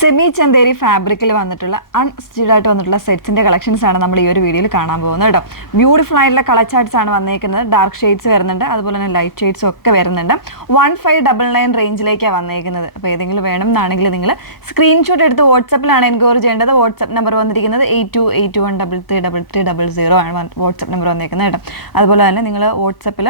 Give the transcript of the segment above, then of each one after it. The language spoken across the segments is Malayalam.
സെമി ചന്തേരി ഫാബ്രിക്കിൽ വന്നിട്ടുള്ള അൺസ്റ്റിച്ച്ഡ് ആയിട്ട് വന്നിട്ടുള്ള സെറ്റ്സിന്റെ കളക്ഷൻസ് ആണ് നമ്മൾ ഈ ഒരു വീഡിയോയിൽ കാണാൻ പോകുന്നത് കേട്ടോ. ബ്യൂട്ടിഫുൾ ആയിട്ടുള്ള കളർ ചാർട്ട്സ് ആണ് വന്നേക്കുന്നത്. ഡാർക്ക് ഷെയ്ഡ്സ് വരുന്നുണ്ട്, അതുപോലെ തന്നെ ലൈറ്റ് ഷെയ്ഡ്സും ഒക്കെ വരുന്നുണ്ട്. 1599 റേഞ്ചിലേക്കാണ് വന്നേക്കുന്നത്. അപ്പോൾ ഏതെങ്കിലും വേണം എന്നാണെങ്കിൽ നിങ്ങൾ സ്ക്രീൻഷോട്ട് എടുത്ത് വാട്സപ്പിലാണ് എൻക്വയറി ചെയ്യേണ്ടത്. വാട്സപ്പ് നമ്പർ വന്നിരിക്കുന്നത് 8281333300 ആണ് വാട്സപ്പ് നമ്പർ വന്നേക്കുന്നത് കേട്ടോ. അതുപോലെ തന്നെ നിങ്ങൾ വാട്സപ്പിൽ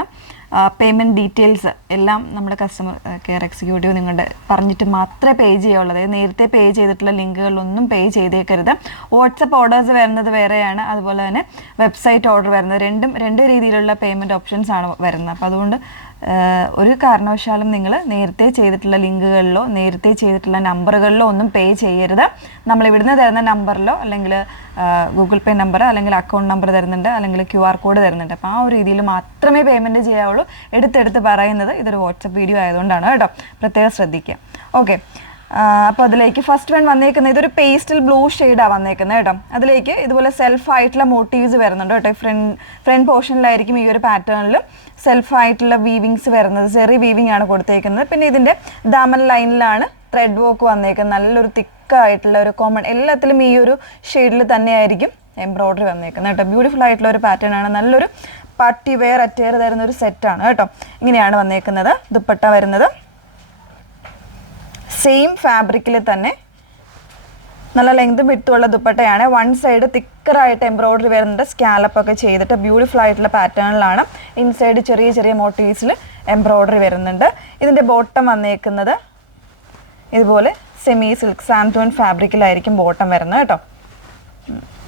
പേയ്മെൻറ്റ് ഡീറ്റെയിൽസ് എല്ലാം നമ്മുടെ കസ്റ്റമർ കെയർ എക്സിക്യൂട്ടീവ് നിങ്ങളുടെ പറഞ്ഞിട്ട് മാത്രമേ പേ ചെയ്യുള്ളൂ. അതായത് നേരത്തെ പേ ചെയ്തിട്ടുള്ള ലിങ്കുകളിലൊന്നും പേ ചെയ്തേക്കരുത്. വാട്സപ്പ് ഓർഡേഴ്സ് വരുന്നത് വേറെയാണ്, അതുപോലെ തന്നെ വെബ്സൈറ്റ് ഓർഡർ വരുന്നത് രണ്ട് രീതിയിലുള്ള പേയ്മെൻറ്റ് ഓപ്ഷൻസ് ആണ് വരുന്നത്. അപ്പോൾ അതുകൊണ്ട് ഒരു കാരണവശാലും നിങ്ങൾ നേരത്തെ ചെയ്തിട്ടുള്ള ലിങ്കുകളിലോ നേരത്തെ ചെയ്തിട്ടുള്ള നമ്പറുകളിലോ ഒന്നും പേ ചെയ്യരുത്. നമ്മൾ ഇവിടുന്ന് തരുന്ന നമ്പറിലോ അല്ലെങ്കിൽ ഗൂഗിൾ പേ നമ്പർ അല്ലെങ്കിൽ അക്കൗണ്ട് നമ്പർ തരുന്നുണ്ട്, അല്ലെങ്കിൽ QR കോഡ് തരുന്നുണ്ട്. അപ്പോൾ ആ ഒരു രീതിയിൽ മാത്രമേ പേയ്മെൻറ്റ് ചെയ്യാവുള്ളൂ. എടുത്തെടുത്ത് പറയുന്നത് ഇതൊരു വാട്സപ്പ് വീഡിയോ ആയതുകൊണ്ടാണ് കേട്ടോ, പ്രത്യേകം ശ്രദ്ധിക്കുക. ഓക്കെ, അപ്പോൾ അതിലേക്ക് ഫസ്റ്റ് വൺ വന്നേക്കുന്നത് ഇതൊരു പേസ്റ്റൽ ബ്ലൂ ഷെയ്ഡാണ് വന്നേക്കുന്നത് കേട്ടോ. അതിലേക്ക് ഇതുപോലെ സെൽഫായിട്ടുള്ള മോട്ടീവ്സ് വരുന്നുണ്ട് കേട്ടോ. ഫ്രണ്ട് പോർഷനിലായിരിക്കും ഈ ഒരു പാറ്റേണിൽ സെൽഫായിട്ടുള്ള വീവിങ്സ് വരുന്നത്. ചെറിയ വീവിങ് ആണ് കൊടുത്തേക്കുന്നത്. പിന്നെ ഇതിൻ്റെ ദാമൻ ലൈനിലാണ് ത്രെഡ് വർക്ക് വന്നേക്കുന്നത്. നല്ലൊരു തിക്കായിട്ടുള്ള ഒരു കോമൺ എല്ലാത്തിലും ഈ ഒരു ഷെയ്ഡിൽ തന്നെയായിരിക്കും എംബ്രോയ്ഡറി വന്നേക്കുന്നത് കേട്ടോ. ബ്യൂട്ടിഫുൾ ആയിട്ടുള്ള ഒരു പാറ്റേൺ ആണ്. നല്ലൊരു പാർട്ടി വെയർ അറ്റയർ തരുന്ന ഒരു സെറ്റാണ് കേട്ടോ. ഇങ്ങനെയാണ് വന്നേക്കുന്നത്. ദുപ്പട്ട വരുന്നത് സെയിം ഫാബ്രിക്കിൽ തന്നെ നല്ല ലെങ്തും വിട്ടുള്ള ദുപ്പട്ടയാണ്. വൺ സൈഡ് തിക്കറായിട്ട് എംബ്രോയ്ഡറി വരുന്നുണ്ട്. സ്കാലപ്പൊക്കെ ചെയ്തിട്ട് ബ്യൂട്ടിഫുൾ ആയിട്ടുള്ള പാറ്റേണിലാണ്. ഇൻസൈഡ് ചെറിയ ചെറിയ മോട്ടീവ്സിൽ എംബ്രോയ്ഡറി വരുന്നുണ്ട്. ഇതിൻ്റെ ബോട്ടം വന്നേക്കുന്നത് ഇതുപോലെ സെമി സിൽക്ക് സാൻറ്റോൺ ഫാബ്രിക്കിലായിരിക്കും ബോട്ടം വരുന്നത് കേട്ടോ.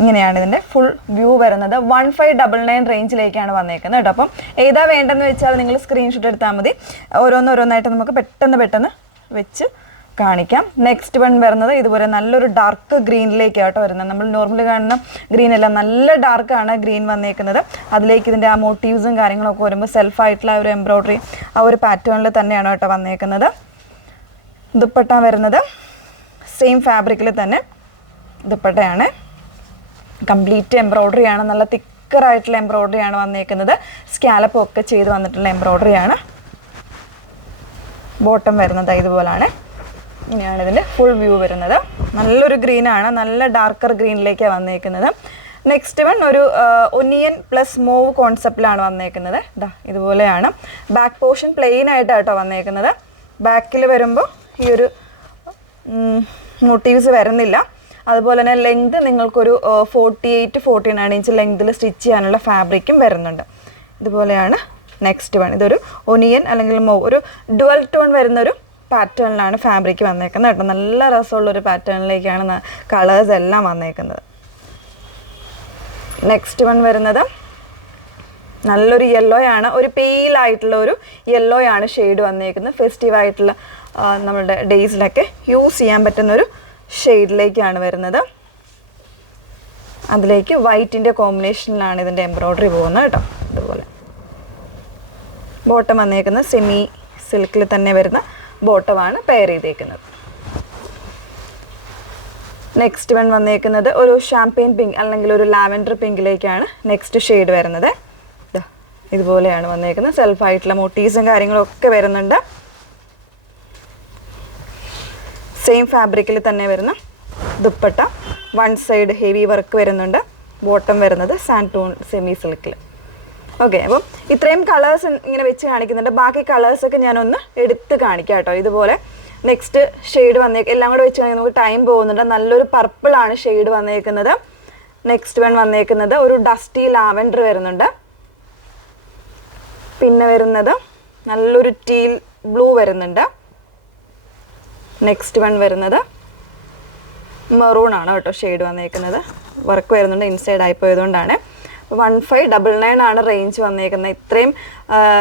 ഇങ്ങനെയാണ് ഇതിൻ്റെ ഫുൾ വ്യൂ വരുന്നത്. 1599 റേഞ്ചിലേക്കാണ് വന്നേക്കുന്നത് കേട്ടോ. അപ്പം ഏതാ വേണ്ടെന്ന് വെച്ചാൽ നിങ്ങൾ സ്ക്രീൻഷോട്ട് എടുത്താൽ മതി. ഓരോന്നോരോന്നായിട്ട് നമുക്ക് പെട്ടെന്ന് വെച്ച് കാണിക്കാം. നെക്സ്റ്റ് വൺ വരുന്നത് ഇതുപോലെ നല്ലൊരു ഡാർക്ക് ഗ്രീനിലേക്കാണ് കേട്ടോ വരുന്നത്. നമ്മൾ നോർമലി കാണുന്ന ഗ്രീൻ അല്ല, നല്ല ഡാർക്കാണ് ഗ്രീൻ വന്നേക്കുന്നത്. അതിലേക്ക് ഇതിൻ്റെ ആ മോട്ടീവ്സും കാര്യങ്ങളൊക്കെ വരുമ്പോൾ സെൽഫായിട്ടുള്ള ഒരു എംബ്രോയ്ഡറി ആ ഒരു പാറ്റേണിൽ തന്നെയാണ് കേട്ടോ വന്നേക്കുന്നത്. ദുപ്പട്ട വരുന്നത് സെയിം ഫാബ്രിക്കിൽ തന്നെ ദുപ്പട്ടയാണ്. കംപ്ലീറ്റ് എംബ്രോയ്ഡറി ആണ്. നല്ല തിക്കറായിട്ടുള്ള എംബ്രോയ്ഡറി ആണ് വന്നേക്കുന്നത്. സ്കാലപ്പ് ഒക്കെ ചെയ്ത് വന്നിട്ടുള്ള എംബ്രോയ്ഡറി ആണ്. ബോട്ടം വരുന്നത് ഇതുപോലാണ്. ഇങ്ങനെയാണ് ഇതിൻ്റെ ഫുൾ വ്യൂ വരുന്നത്. നല്ലൊരു ഗ്രീനാണ്, നല്ല ഡാർക്കർ ഗ്രീനിലേക്കാണ് വന്നേക്കുന്നത്. നെക്സ്റ്റ് വൺ ഒരു ഒനിയൻ പ്ലസ് മൂവ് കോൺസെപ്റ്റിലാണ് വന്നേക്കുന്നത്. ഇതുപോലെയാണ്. ബാക്ക് പോർഷൻ പ്ലെയിൻ ആയിട്ടാട്ടോ വന്നേക്കുന്നത്. ബാക്കിൽ വരുമ്പോൾ ഈ ഒരു മോട്ടീവ്സ് വരുന്നില്ല. അതുപോലെ തന്നെ ലെങ്ത് നിങ്ങൾക്കൊരു 48-49 ഇഞ്ച് ലെങ്തിൽ സ്റ്റിച്ച് ചെയ്യാനുള്ള ഫാബ്രിക്കും വരുന്നുണ്ട്. ഇതുപോലെയാണ് നെക്സ്റ്റ് വൺ. ഇതൊരു ഒനിയൻ അല്ലെങ്കിൽ മൂവ്, ഒരു ഡുവൽ ടോൺ വരുന്നൊരു പാറ്റേണിലാണ് ഫാബ്രിക് വന്നേക്കുന്നത് കേട്ടോ. നല്ല രസമുള്ളൊരു പാറ്റേണിലേക്കാണ് കളേഴ്സ് എല്ലാം വന്നേക്കുന്നത്. നെക്സ്റ്റ് വൺ വരുന്നത് നല്ലൊരു യെല്ലോ ആണ്. ഒരു പെയിൽ ആയിട്ടുള്ള ഒരു യെല്ലോ ആണ് ഷെയ്ഡ് വന്നേക്കുന്നത്. ഫെസ്റ്റീവ് ആയിട്ടുള്ള നമ്മുടെ ഡേയ്സിലൊക്കെ യൂസ് ചെയ്യാൻ പറ്റുന്നൊരു ഷെയ്ഡിലേക്കാണ് വരുന്നത്. അതിലേക്ക് വൈറ്റിൻ്റെ കോമ്പിനേഷനിലാണ് ഇതിൻ്റെ എംബ്രോയ്ഡറി പോകുന്നത് കേട്ടോ. ഇതുപോലെ ബോട്ടം വന്നേക്കുന്നത് സെമി സിൽക്കിൽ തന്നെ വരുന്ന ബോട്ടമാണ് പെയർ ചെയ്തേക്കുന്നത്. നെക്സ്റ്റ് വൺ വന്നേക്കുന്നത് ഒരു ഷാംപെയിൻ പിങ്ക് അല്ലെങ്കിൽ ഒരു ലാവൻഡർ പിങ്കിലേക്കാണ് നെക്സ്റ്റ് ഷെയ്ഡ് വരുന്നത്. ഇതുപോലെയാണ് വന്നേക്കുന്നത്. സെൽഫായിട്ടുള്ള മോട്ടീവ്സും കാര്യങ്ങളൊക്കെ വരുന്നുണ്ട്. സെയിം ഫാബ്രിക്കിൽ തന്നെ വരുന്ന dupatta, one side heavy work വരുന്നുണ്ട്. ബോട്ടം വരുന്നത് സാൻറ്റൂൺ സെമി സിൽക്കിൽ. ഓക്കെ, അപ്പം ഇത്രയും കളേഴ്സ് ഇങ്ങനെ വെച്ച് കാണിക്കുന്നുണ്ട്. ബാക്കി കളേഴ്സൊക്കെ ഞാനൊന്ന് എടുത്ത് കാണിക്കാം കേട്ടോ. ഇതുപോലെ നെക്സ്റ്റ് ഷെയ്ഡ് എല്ലാം കൂടെ വെച്ച് കാണിക്കുമ്പോൾ നമുക്ക് ടൈം പോകുന്നുണ്ട്. നല്ലൊരു പർപ്പിളാണ് ഷെയ്ഡ് വന്നേക്കുന്നത്. നെക്സ്റ്റ് വൺ വന്നേക്കുന്നത് ഒരു ഡസ്റ്റി ലാവൻഡർ വരുന്നുണ്ട്. പിന്നെ വരുന്നത് നല്ലൊരു ടീൽ ബ്ലൂ വരുന്നുണ്ട്. നെക്സ്റ്റ് വൺ വരുന്നത് മെറൂൺ ആണ് കേട്ടോ ഷെയ്ഡ് വന്നേക്കുന്നത്. വർക്ക് വരുന്നുണ്ട്, ഇൻസൈഡ് ആയിപ്പോയതുകൊണ്ടാണ്. 1599 ആണ് റേഞ്ച് വന്നേക്കുന്നത്. ഇത്രയും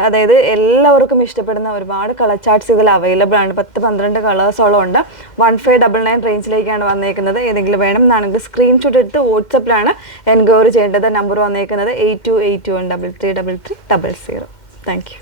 അതായത് എല്ലാവർക്കും ഇഷ്ടപ്പെടുന്ന ഒരുപാട് കളർ ചാർട്ട്സ് ഇതിൽ അവൈലബിൾ ആണ്. 10-12 കളേഴ്സോളം ഉണ്ട്. 1599 റേഞ്ചിലേക്കാണ് വന്നേക്കുന്നത്. ഏതെങ്കിലും വേണം എന്നാണെങ്കിൽ സ്ക്രീൻഷോട്ട് എടുത്ത് വാട്സപ്പിലാണ് എൻക്വയറി ചെയ്യേണ്ടത്. നമ്പർ വന്നേക്കുന്നത് 8281333300. Thank you.